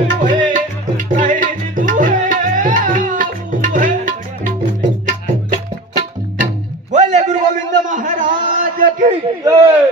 o.